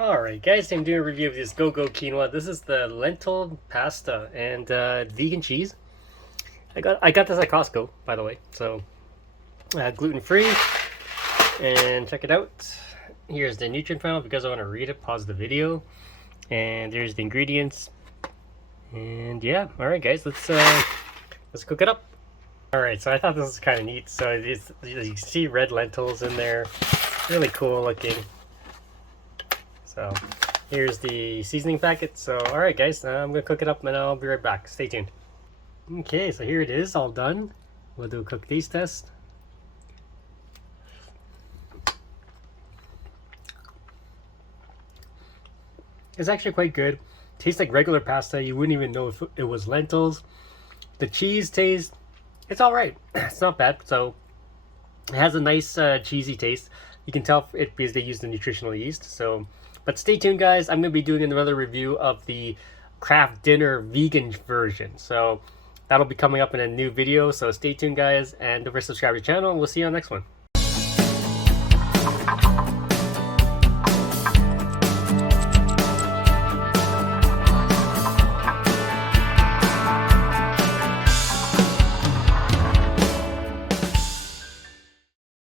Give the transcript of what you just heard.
Alright guys, I'm doing a review of this Go-Go Quinoa. This is the lentil pasta and vegan cheese. I got this at Costco, by the way, so gluten-free. And check it out. Here's the nutrient panel. If you guys want to read it, pause the video. And there's the ingredients. And yeah, alright guys, let's cook it up. Alright, so I thought this was kind of neat. So you can see red lentils in there. Really cool looking. So here's the seasoning packet. So alright guys, I'm gonna cook it up and I'll be right back. Stay tuned. Okay, so here it is, all done. We'll do a cook taste test. It's actually quite good. Tastes like regular pasta. You wouldn't even know if it was lentils. The cheese taste, it's alright. It's not bad. So it has a nice cheesy taste. You can tell it because they use the nutritional yeast. So, but stay tuned, guys. I'm going to be doing another review of the Kraft Dinner vegan version. So that'll be coming up in a new video. So stay tuned, guys, and don't forget to subscribe to the channel. We'll see you on the next one.